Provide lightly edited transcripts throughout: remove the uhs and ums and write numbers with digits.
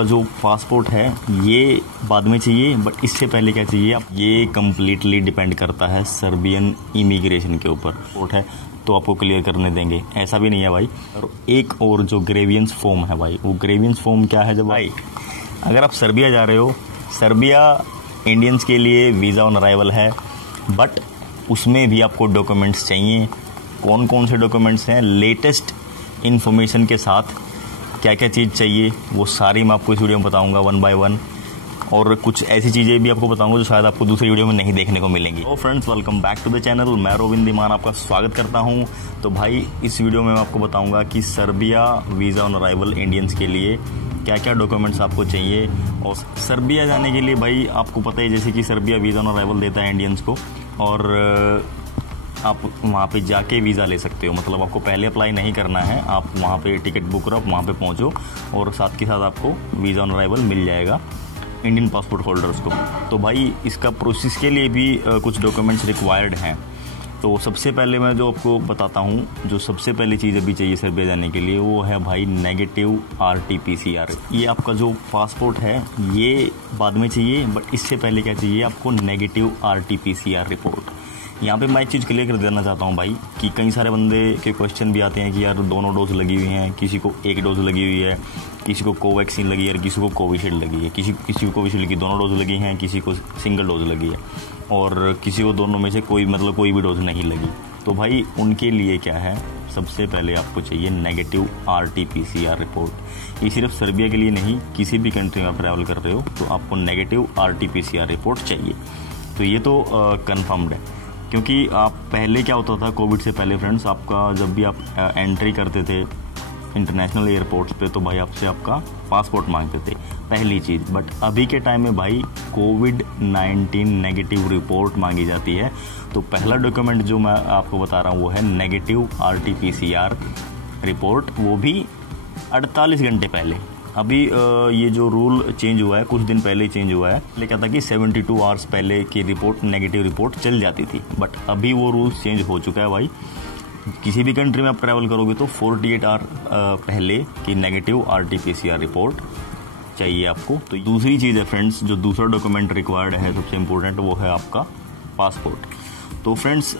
आपका जो पासपोर्ट है ये बाद में चाहिए, बट इससे पहले क्या चाहिए आप, ये कम्प्लीटली डिपेंड करता है सर्बियन इमिग्रेशन के ऊपर। पासपोर्ट है तो आपको क्लियर करने देंगे, ऐसा भी नहीं है भाई। और एक और जो ग्रेवियंस फॉर्म है भाई, वो ग्रेवियंस फॉर्म क्या है, जब भाई अगर आप सर्बिया जा रहे हो, सर्बिया इंडियंस के लिए वीज़ा ऑन अराइवल है, बट उसमें भी आपको डॉक्यूमेंट्स चाहिए। कौन कौन से डॉक्यूमेंट्स हैं, लेटेस्ट इन्फॉर्मेशन के साथ क्या क्या चीज़ चाहिए, वो सारी मैं आपको इस वीडियो में बताऊंगा वन बाय वन। और कुछ ऐसी चीज़ें भी आपको बताऊंगा जो शायद आपको दूसरी वीडियो में नहीं देखने को मिलेंगी। तो friends, welcome back to the channel. मैं रोविंद धीमान आपका स्वागत करता हूं। तो भाई इस वीडियो में मैं आपको बताऊंगा कि Serbia visa on arrival Indians के लिए क्या क्या डॉक्यूमेंट्स आपको चाहिए। और सर्बिया जाने के लिए भाई आपको पता है, जैसे कि सर्बिया वीज़ा ऑन अराइवल देता है इंडियंस को, और आप वहाँ पे जाके वीज़ा ले सकते हो। मतलब आपको पहले अप्लाई नहीं करना है, आप वहाँ पे टिकट बुक करो, आप वहाँ पे पहुँचो और साथ के साथ आपको वीज़ा ऑन अराइवल मिल जाएगा इंडियन पासपोर्ट होल्डर्स को। तो भाई इसका प्रोसेस के लिए भी कुछ डॉक्यूमेंट्स रिक्वायर्ड हैं। तो सबसे पहले मैं जो आपको बताता हूँ, जो सबसे पहली चीज़ अभी चाहिए सर्बिया जाने के लिए, वो है भाई नेगेटिव RT-PCR। ये आपका जो पासपोर्ट है ये बाद में चाहिए, बट इससे पहले क्या चाहिए आपको, नेगेटिव RT-PCR रिपोर्ट। यहाँ पे मैं एक चीज़ क्लियर कर देना चाहता हूँ भाई कि कई सारे बंदे के क्वेश्चन भी आते हैं कि यार दोनों डोज लगी हुई हैं, किसी को एक डोज लगी हुई है, किसी को कोवैक्सीन लगी है, किसी को कोविशील्ड लगी है, किसी को कोविशील्ड की दोनों डोज लगी हैं, किसी को सिंगल डोज लगी है, और किसी को दोनों में से कोई कोई भी डोज नहीं लगी। तो भाई उनके लिए क्या है, सबसे पहले आपको चाहिए नेगेटिव RT-PCR रिपोर्ट। ये सिर्फ सर्बिया के लिए नहीं, किसी भी कंट्री में आप ट्रैवल कर रहे हो तो आपको नेगेटिव RT-PCR रिपोर्ट चाहिए। तो ये तो कन्फर्म्ड है, क्योंकि आप पहले क्या होता था कोविड से पहले फ्रेंड्स, आपका जब भी आप एंट्री करते थे इंटरनेशनल एयरपोर्ट्स पे तो भाई आपसे आपका पासपोर्ट मांगते थे, पहली चीज़। बट अभी के टाइम में भाई COVID-19 नेगेटिव रिपोर्ट मांगी जाती है। तो पहला डॉक्यूमेंट जो मैं आपको बता रहा हूँ वो है नेगेटिव RT-PCR रिपोर्ट, वो भी 48 घंटे पहले। अभी ये जो रूल चेंज हुआ है, कुछ दिन पहले चेंज हुआ है। पहले क्या था कि 72 आवर्स पहले की रिपोर्ट, नेगेटिव रिपोर्ट चल जाती थी, बट अभी वो रूल चेंज हो चुका है भाई। किसी भी कंट्री में आप ट्रैवल करोगे तो 48 आवर पहले की नेगेटिव RT-PCR रिपोर्ट चाहिए आपको। तो दूसरी चीज़ है फ्रेंड्स, जो दूसरा डॉक्यूमेंट रिक्वायर्ड है सबसे इम्पोर्टेंट, वो है आपका पासपोर्ट। तो फ्रेंड्स,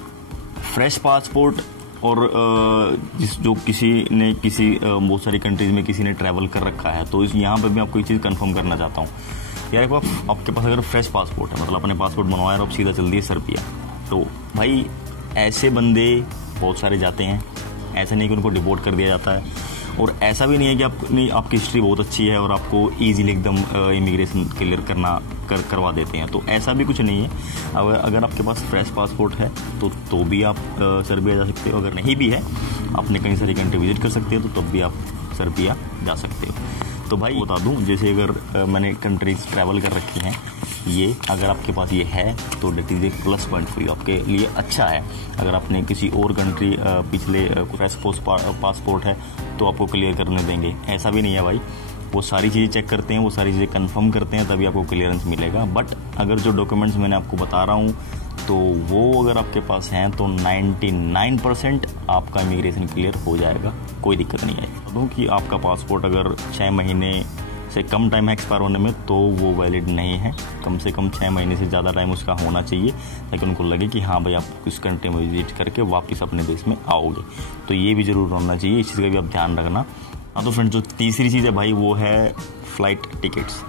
फ्रेश पासपोर्ट और जो किसी बहुत सारी कंट्रीज़ में किसी ने ट्रैवल कर रखा है, तो यहाँ पर भी आपको एक चीज़ कंफर्म करना चाहता हूँ यार, एक बार आपके पास अगर फ्रेश पासपोर्ट है, मतलब अपने पासपोर्ट बनवाया और आप सीधा चल दिए सर्बिया, तो भाई ऐसे बंदे बहुत सारे जाते हैं। ऐसा नहीं कि उनको डिपोर्ट कर दिया जाता है, और ऐसा भी नहीं है कि आपकी हिस्ट्री बहुत अच्छी है और आपको ईजिली एकदम इमिग्रेशन क्लियर करवा देते हैं। तो ऐसा भी कुछ नहीं है। अगर आपके पास फ्रेश पासपोर्ट है तो भी आप सर्बिया जा सकते हो। अगर नहीं भी है, आपने कई सारी कंट्री विजिट कर सकते हो, तो तब भी आप सर्बिया जा सकते हो। तो भाई बता दूं, जैसे अगर मैंने कंट्रीज ट्रैवल कर रखी हैं, ये अगर आपके पास ये है तो that is a plus point for you, आपके लिए अच्छा है। अगर आपने किसी और कंट्री पिछले फ्रेश पासपोर्ट है तो आपको क्लियर करने देंगे, ऐसा भी नहीं है भाई। वो सारी चीज़ें चेक करते हैं, वो सारी चीज़ें कंफर्म करते हैं, तभी आपको क्लियरेंस मिलेगा। बट अगर जो डॉक्यूमेंट्स मैंने आपको बता रहा हूँ तो वो अगर आपके पास हैं तो 99% आपका इमिग्रेशन क्लियर हो जाएगा, कोई दिक्कत नहीं आएगी। क्योंकि आपका पासपोर्ट अगर 6 महीने से कम टाइम है एक्सपायर होने में तो वो वैलिड नहीं है। कम से कम 6 महीने से ज़्यादा टाइम उसका होना चाहिए, ताकि उनको लगे कि हाँ भाई आप उस कंट्री में विजिट करके वापस अपने देश में आओगे। तो ये भी ज़रूर होना चाहिए, इस चीज़ का भी आप ध्यान रखना। हाँ, तो फ्रेंड्स, जो तीसरी चीज़ है भाई वो है फ़्लाइट टिकट्स।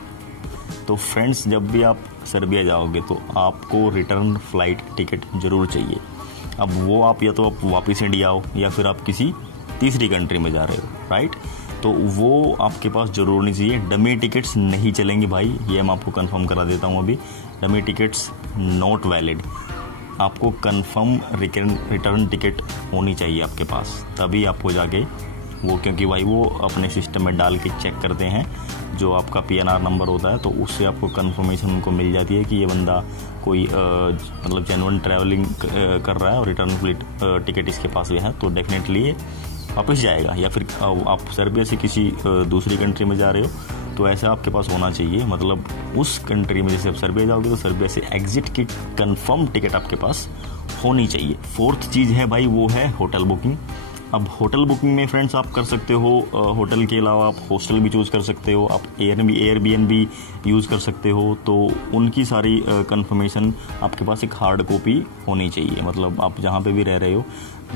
तो फ्रेंड्स, जब भी आप सर्बिया जाओगे तो आपको रिटर्न फ़्लाइट टिकट ज़रूर चाहिए। अब वो आप या तो आप वापस इंडिया आओ या फिर आप किसी तीसरी कंट्री में जा रहे हो, राइट, तो वो आपके पास जरूर होनी चाहिए। डमी टिकट्स नहीं चलेंगी भाई, ये मैं आपको कंफर्म करा देता हूँ अभी। Dummy tickets not valid. आपको कंफर्म रिटर्न टिकट होनी चाहिए आपके पास, तभी आपको जाके वो, क्योंकि भाई वो अपने सिस्टम में डाल के चेक करते हैं, जो आपका PNR नंबर होता है, तो उससे आपको कंफर्मेशन उनको मिल जाती है कि ये बंदा कोई मतलब जेन्युइन ट्रैवलिंग कर रहा है और रिटर्न टिकट इसके पास भी है, तो डेफिनेटली वापस जाएगा। या फिर आप सर्बिया से किसी दूसरी कंट्री में जा रहे हो तो ऐसा आपके पास होना चाहिए। मतलब उस कंट्री में जैसे आप सर्बिया जाओगे तो सर्बिया से एग्जिट की कंफर्म टिकट आपके पास होनी चाहिए। फोर्थ चीज़ है भाई वो है होटल बुकिंग। अब होटल बुकिंग में फ्रेंड्स आप कर सकते हो, होटल के अलावा आप हॉस्टल भी चूज़ कर सकते हो, आप एयरबीएनबी यूज़ कर सकते हो। तो उनकी सारी कंफर्मेशन आपके पास एक हार्ड कॉपी होनी चाहिए। मतलब आप जहाँ पे भी रह रहे हो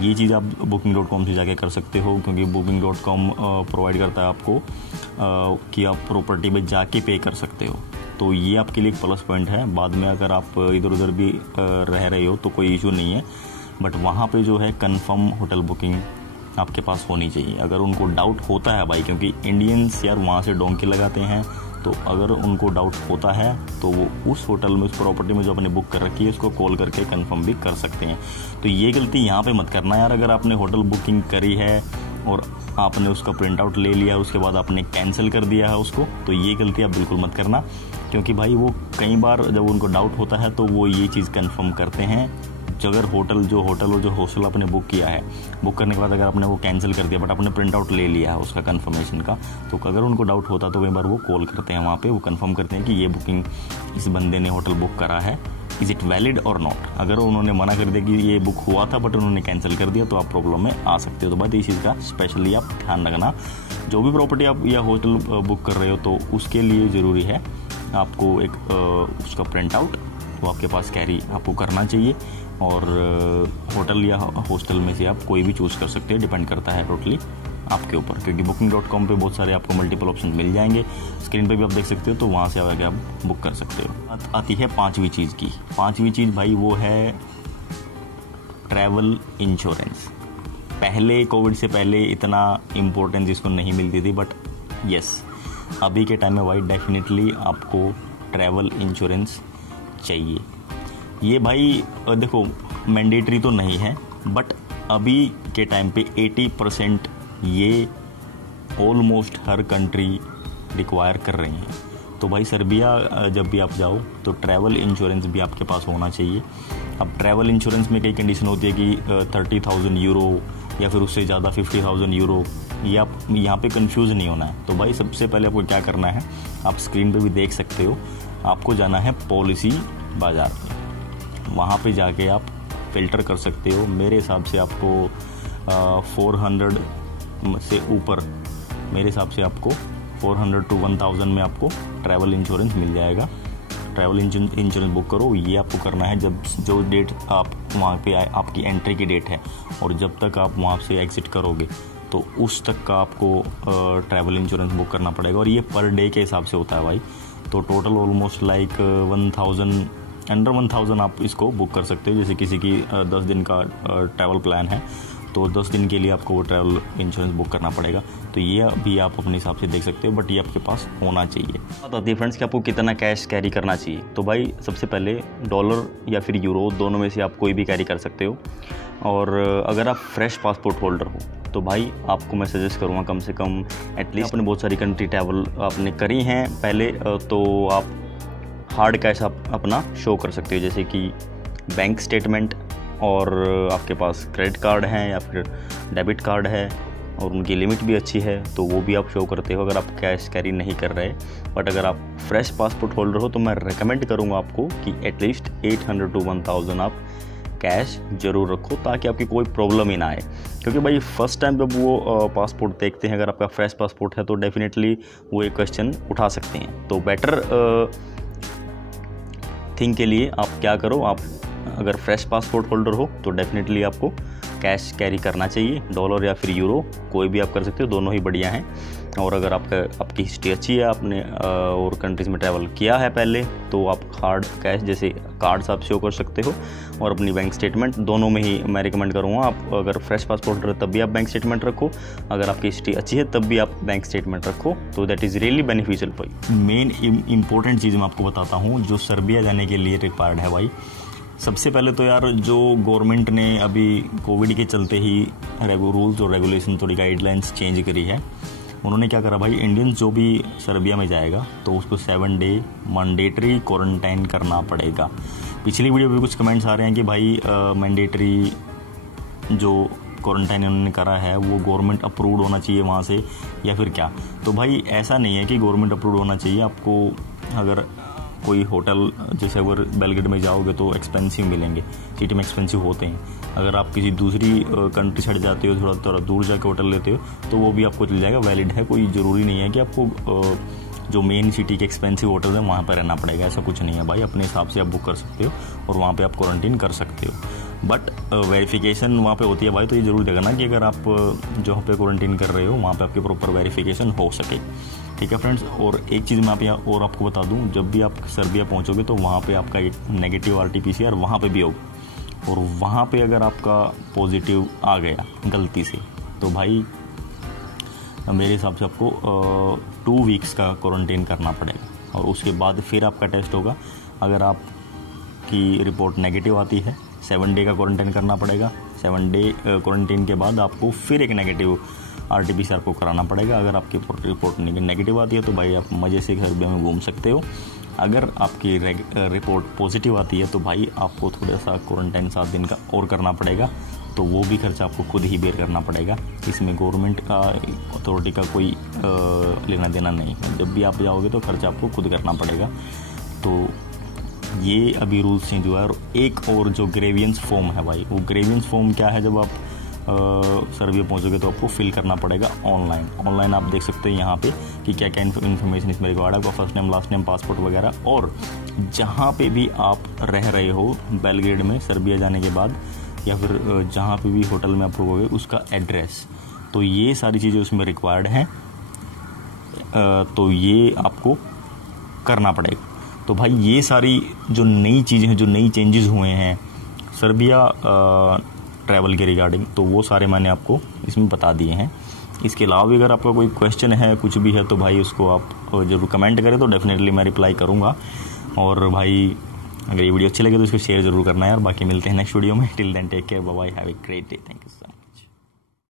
ये चीज़ आप booking.com से जाके कर सकते हो, क्योंकि booking.com प्रोवाइड करता है आपको कि आप प्रॉपर्टी में जाके पे कर सकते हो। तो ये आपके लिए एक प्लस पॉइंट है। बाद में अगर आप इधर उधर भी रह रहे हो तो कोई इशू नहीं है, बट वहाँ पे जो है कंफर्म होटल बुकिंग आपके पास होनी चाहिए। अगर उनको डाउट होता है भाई, क्योंकि इंडियंस यार वहाँ से डोंकी लगाते हैं, तो अगर उनको डाउट होता है तो वो उस होटल में, उस प्रॉपर्टी में जो आपने बुक कर रखी है उसको कॉल करके कंफर्म भी कर सकते हैं। तो ये गलती यहाँ पे मत करना यार। अगर आपने होटल बुकिंग करी है और आपने उसका प्रिंट आउट ले लिया, उसके बाद आपने कैंसिल कर दिया है उसको, तो ये गलती आप बिल्कुल मत करना। क्योंकि भाई वो कई बार जब उनको डाउट होता है तो वो ये चीज़ कंफर्म करते हैं। अगर होटल और जो हॉस्टल आपने बुक किया है, बुक करने के बाद अगर आपने वो कैंसिल कर दिया बट आपने प्रिंट आउट ले लिया है उसका कंफर्मेशन का, तो अगर उनको डाउट होता तो कई बार वो कॉल करते हैं वहाँ पे, वो कंफर्म करते हैं कि ये बुकिंग इस बंदे ने होटल बुक करा है, इज़ इट वैलिड और नॉट। अगर उन्होंने मना कर दिया कि ये बुक हुआ था बट उन्होंने कैंसिल कर दिया तो आप प्रॉब्लम में आ सकते हो। तो बात इस चीज़ का स्पेशली आप ध्यान रखना। जो भी प्रॉपर्टी आप या होटल बुक कर रहे हो तो उसके लिए ज़रूरी है आपको एक उसका प्रिंट आउट वो आपके पास कैरी आपको करना चाहिए। और होटल या हॉस्टल में से आप कोई भी चूज़ कर सकते हैं, डिपेंड करता है टोटली आपके ऊपर, क्योंकि booking.com पे बहुत सारे आपको मल्टीपल ऑप्शन मिल जाएंगे। स्क्रीन पे भी आप देख सकते हो, तो वहाँ से आके आप बुक कर सकते हो। आती है पांचवी चीज़ की। पांचवी चीज़ भाई वो है ट्रैवल इंश्योरेंस। पहले कोविड से पहले इतना इम्पोर्टेंस इसको नहीं मिलती थी, बट यस अभी के टाइम में भाई डेफिनेटली आपको ट्रैवल इंश्योरेंस चाहिए। ये भाई देखो मैंडेटरी तो नहीं है, बट अभी के टाइम पे 80% ये ऑलमोस्ट हर कंट्री रिक्वायर कर रही हैं। तो भाई सर्बिया जब भी आप जाओ तो ट्रैवल इंश्योरेंस भी आपके पास होना चाहिए। अब ट्रैवल इंश्योरेंस में कई कंडीशन होती है कि 30,000 यूरो या फिर उससे ज़्यादा 50,000 यूरो। ये आप यहाँ पे कंफ्यूज नहीं होना है। तो भाई सबसे पहले आपको क्या करना है, आप स्क्रीन पे भी देख सकते हो, आपको जाना है पॉलिसी बाज़ार में। वहाँ पे जाके आप फ़िल्टर कर सकते हो। मेरे हिसाब से आपको 400 से ऊपर, मेरे हिसाब से आपको 400 to 1000 में आपको ट्रैवल इंश्योरेंस मिल जाएगा। ट्रैवल इंश्योरेंस बुक करो। ये आपको करना है जब जो डेट आप वहाँ पे आपकी एंट्री की डेट है और जब तक आप वहाँ से एग्ज़िट करोगे तो उस तक का आपको ट्रैवल इंश्योरेंस बुक करना पड़ेगा। और ये पर डे के हिसाब से होता है भाई। तो टोटल ऑलमोस्ट लाइक 1000 अंडर 1000 आप इसको बुक कर सकते हो। जैसे किसी की 10 दिन का ट्रैवल प्लान है तो 10 दिन के लिए आपको वो ट्रैवल इंश्योरेंस बुक करना पड़ेगा। तो ये भी आप अपने हिसाब से देख सकते हो, बट ये आपके पास होना चाहिए। बात आती है फ्रेंड्स कि आपको कितना कैश कैरी करना चाहिए। तो भाई सबसे पहले डॉलर या फिर यूरो, दोनों में से आप कोई भी कैरी कर सकते हो। और अगर आप फ्रेश पासपोर्ट होल्डर हो तो भाई आपको मैं सजेस्ट करूँगा कम से कम एटलीस्ट, आपने बहुत सारी कंट्री ट्रैवल आपने करी हैं पहले, तो आप हार्ड कैश आप अपना शो कर सकते हो, जैसे कि बैंक स्टेटमेंट और आपके पास क्रेडिट कार्ड है या फिर डेबिट कार्ड है और उनकी लिमिट भी अच्छी है तो वो भी आप शो करते हो अगर आप कैश कैरी नहीं कर रहे। बट अगर आप फ्रेश पासपोर्ट होल्डर हो तो मैं रेकमेंड करूँगा आपको कि एटलीस्ट 800 to 1000 आप कैश ज़रूर रखो, ताकि आपकी कोई प्रॉब्लम ही ना आए। क्योंकि भाई फर्स्ट टाइम जब वो पासपोर्ट देखते हैं, अगर आपका फ्रेश पासपोर्ट है तो डेफिनेटली वो एक क्वेश्चन उठा सकते हैं। तो बेटर थिंग के लिए आप क्या करो, आप अगर फ्रेश पासपोर्ट होल्डर हो तो डेफिनेटली आपको कैश कैरी करना चाहिए। डॉलर या फिर यूरो कोई भी आप कर सकते हो, दोनों ही बढ़िया हैं। और अगर आपकी हिस्ट्री अच्छी है, आपने और कंट्रीज़ में ट्रैवल किया है पहले, तो आप हार्ड कैश जैसे कार्ड्स आप शो कर सकते हो और अपनी बैंक स्टेटमेंट, दोनों में ही मैं रिकमेंड करूँगा। आप अगर फ्रेश पासपोर्ट तब भी आप बैंक स्टेटमेंट रखो, अगर आपकी हिस्ट्री अच्छी है तब भी आप बैंक स्टेटमेंट रखो, तो that is really beneficial for you. Main important चीज़ मैं आपको बताता हूँ जो सर्बिया जाने के लिए रिक्वायर्ड है भाई। सबसे पहले तो यार जो गवर्नमेंट ने अभी कोविड के चलते ही रूल्स और रेगुलेशन, थोड़ी गाइडलाइंस चेंज करी है। उन्होंने क्या करा भाई, इंडियंस जो भी सर्बिया में जाएगा तो उसको 7 डे मैंडेटरी क्वारंटाइन करना पड़ेगा। पिछली वीडियो में कुछ कमेंट्स आ रहे हैं कि भाई मैंडेटरी जो क्वारंटाइन उन्होंने करा है वो गवर्नमेंट अप्रूव्ड होना चाहिए वहाँ से या फिर क्या। तो भाई ऐसा नहीं है कि गवर्नमेंट अप्रूव्ड होना चाहिए। आपको अगर कोई होटल, जैसे अगर बेलग्रेड में जाओगे तो एक्सपेंसिव मिलेंगे, सिटी में एक्सपेंसिव होते हैं। अगर आप किसी दूसरी कंट्री साइड जाते हो, थोड़ा दूर जाकर होटल लेते हो, तो वो भी आपको चल जाएगा, वैलिड है। कोई ज़रूरी नहीं है कि आपको जो मेन सिटी के एक्सपेंसिव होटल है वहाँ पर रहना पड़ेगा, ऐसा कुछ नहीं है भाई। अपने हिसाब से आप बुक कर सकते हो और वहाँ पे आप क्वारंटीन कर सकते हो। बट वेरिफिकेशन वहाँ पे होती है भाई, तो ये ज़रूर देखना कि अगर आप जहाँ पे क्वारंटीन कर रहे हो वहाँ पे आपकी प्रॉपर वेरिफिकेशन हो सके। ठीक है फ्रेंड्स। और एक चीज़ मैं यहाँ और आपको बता दूँ, जब भी आप सर्बिया पहुँचोगे तो वहाँ पर आपका एक नेगेटिव RT-PCR वहाँ पर भी होगा, और वहाँ पर अगर आपका पॉजिटिव आ गया गलती से, तो भाई मेरे हिसाब से आपको 2 वीक्स का क्वारंटीन करना पड़ेगा, और उसके बाद फिर आपका टेस्ट होगा। अगर आपकी रिपोर्ट नेगेटिव आती है, 7 डे का क्वारंटीन करना पड़ेगा। 7 डे क्वारंटीन के बाद आपको फिर एक नेगेटिव RT-PCR को कराना पड़ेगा। अगर आपकी रिपोर्ट नेगेटिव आती है तो भाई आप मज़े से सर्बिया में घूम सकते हो। अगर आपकी रिपोर्ट पॉजिटिव आती है तो भाई आपको थोड़ा सा क्वारंटाइन 7 दिन का और करना पड़ेगा, तो वो भी खर्चा आपको खुद ही बेयर करना पड़ेगा। इसमें गवर्नमेंट का, अथॉरिटी का कोई लेना देना नहीं है। जब भी आप जाओगे तो खर्चा आपको खुद करना पड़ेगा। तो ये अभी रूल्स चेंज हुआ है। और एक और जो ग्रेवियंस फॉर्म है भाई, वो ग्रेवियंस फॉर्म क्या है, जब आप सर्बिया पहुंचोगे तो आपको फिल करना पड़ेगा ऑनलाइन आप देख सकते हो यहाँ पे कि क्या क्या इन्फॉर्मेशन इसमें रिक्वायर्ड है। आपका first name, last name, passport वगैरह, और जहाँ पे भी आप रह रहे हो बेलग्रेड में सर्बिया जाने के बाद, या फिर जहाँ पे भी होटल में आप रुकोगे उसका एड्रेस, तो ये सारी चीज़ें उसमें रिक्वायर्ड हैं। तो ये आपको करना पड़ेगा। तो भाई ये सारी जो नई चीज़ें हैं, जो नई चेंजेस हुए हैं सर्बिया ट्रैवल के रिगार्डिंग, तो वो सारे मैंने आपको इसमें बता दिए हैं। इसके अलावा भी अगर आपका कोई क्वेश्चन है, कुछ भी है, तो भाई उसको आप ज़रूर कमेंट करें, तो डेफिनेटली मैं रिप्लाई करूँगा। और भाई अगर ये वीडियो अच्छी लगे तो इसको शेयर जरूर करना है यार। बाकी मिलते हैं नेक्स्ट वीडियो में। Till then take care, bye bye, have a great day, thank you so much.